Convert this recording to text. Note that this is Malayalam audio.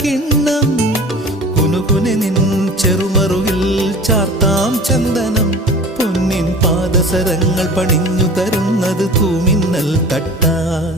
കിണ്ണം കുനുകുനെ നിൻ ചെറുമറുകിൽ ചാർത്താം ചന്ദനം പൊന്നിൻ പാദസരങ്ങൾ പണിഞ്ഞു തരുന്നത് തൂമിന്നൽ തട്ടാൻ